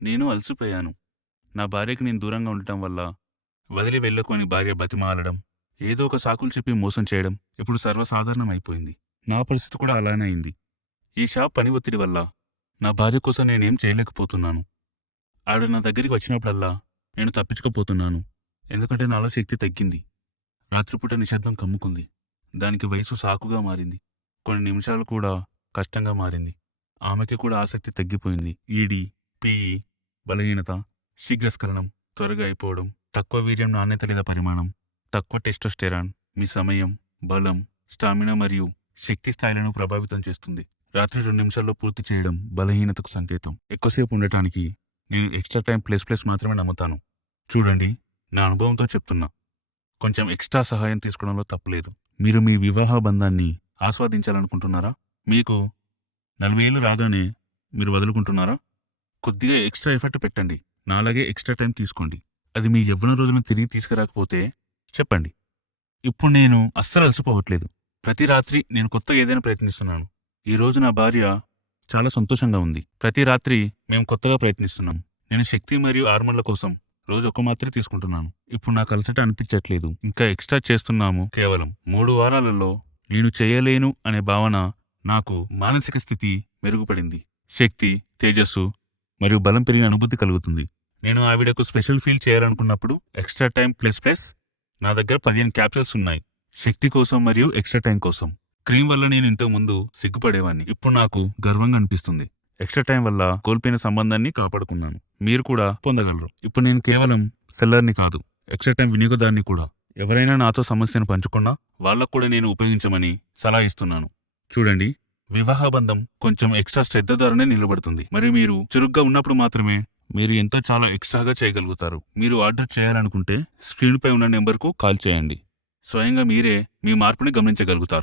నేను అలసిపోయాను. నా భార్యకి నేను దూరంగా ఉండటం వల్ల వదిలి వెళ్ళకు అని భార్య బతిమాలడం, ఏదో ఒక సాకులు చెప్పి మోసం చేయడం ఇప్పుడు సర్వసాధారణం అయిపోయింది. నా పరిస్థితి కూడా అలానే అయింది. ఈ షాప్ పని ఒత్తిడి వల్ల నా భార్య కోసం నేనేం చేయలేకపోతున్నాను. ఆవిడ నా దగ్గరికి వచ్చినప్పుడల్లా నేను తప్పించుకుపోతున్నాను. ఎందుకంటే నాలో శక్తి తగ్గింది. రాత్రిపూట నిశ్శబ్దం కమ్ముకుంది. దానికి వయసు సాకుగా మారింది. కొన్ని నిమిషాలు కూడా కష్టంగా మారింది. ఆమెకి కూడా ఆసక్తి తగ్గిపోయింది. ఈడీ, పీఈ, బలహీనత, శీఘ్రస్ఖలనం, త్వరగా అయిపోవడం, తక్కువ వీర్యం నాణ్యత లేదా పరిమాణం, తక్కువ టెస్టోస్టెరాన్ మీ సమయం, బలం, స్టామినా మరియు శక్తి స్థాయిలను ప్రభావితం చేస్తుంది. రాత్రి 2 నిమిషాల్లో పూర్తి చేయడం బలహీనతకు సంకేతం. ఎక్కువసేపు ఉండటానికి నేను ఎక్స్ట్రా టైం ప్లస్ మాత్రమే నమ్ముతాను. చూడండి, నా అనుభవంతో చెప్తున్నా. కొంచెం ఎక్స్ట్రా సహాయం తీసుకోవడంలో తప్పులేదు. మీరు మీ వివాహ బంధాన్ని ఆస్వాదించాలనుకుంటున్నారా? మీకు 40 ఏళ్ళు రాగానే మీరు వదులుకుంటున్నారా? కొద్దిగా ఎక్స్ట్రా ఎఫర్ట్ పెట్టండి. నాలాగే ఎక్స్ట్రా టైం తీసుకోండి. అది మీ యవ్వన రోజులను తిరిగి తీసుకురాకపోతే చెప్పండి. ఇప్పుడు నేను అస్సలు అలసిపోవట్లేదు. ప్రతి రాత్రి నేను కొత్తగా ఏదైనా ప్రయత్నిస్తున్నాను. ఈరోజు నా భార్య చాలా సంతోషంగా ఉంది. ప్రతి రాత్రి మేము కొత్తగా ప్రయత్నిస్తున్నాం. నేను శక్తి మరియు హార్మోన్ల కోసం రోజు ఒక మాత్రే తీసుకుంటున్నాను. ఇప్పుడు నాకు అలసట అనిపించట్లేదు. ఇంకా ఎక్స్ట్రా చేస్తున్నాము. కేవలం 3 వారాలలో నేను చేయలేను అనే భావన నాకు మానసిక స్థితి మెరుగుపడింది. శక్తి, తేజస్సు మరియు బలం పెరిగిన అనుభూతి కలుగుతుంది. నేను ఆవిడకు స్పెషల్ ఫీల్ చేయాలనుకున్నప్పుడు ఎక్స్ట్రా టైం ప్లస్ నా దగ్గర 15 క్యాప్సూల్స్ ఉన్నాయి. శక్తి కోసం మరియు ఎక్స్ట్రా టైం కోసం. క్రీమ్ వల్ల నేను ఇంతకు ముందు సిగ్గుపడేవాణ్ణి. ఇప్పుడు నాకు గర్వంగా అనిపిస్తుంది. ఎక్స్ట్రా టైం వల్ల కోల్పోయిన సంబంధాన్ని కాపాడుకున్నాను. మీరు కూడా పొందగలరు. ఇప్పుడు నేను కేవలం సెల్లర్ని కాదు, ఎక్స్ట్రా టైం వినియోగదారుని కూడా. ఎవరైనా నాతో సమస్యను పంచుకున్నా వాళ్ళకు కూడా నేను ఉపయోగించమని సలహా ఇస్తున్నాను. చూడండి, వివాహ బంధం కొంచెం ఎక్స్ట్రా శ్రద్ధ ద్వారానే నిలబడుతుంది. మరి మీరు చురుగ్గా ఉన్నప్పుడు మాత్రమే మీరు ఎంతో చాలా ఎక్స్ట్రాగా చేయగలుగుతారు. మీరు ఆర్డర్ చేయాలనుకుంటే స్క్రీన్పై ఉన్న నెంబర్కు కాల్ చేయండి. స్వయంగా మీరే మీ మార్పుని గమనించగలుగుతారు.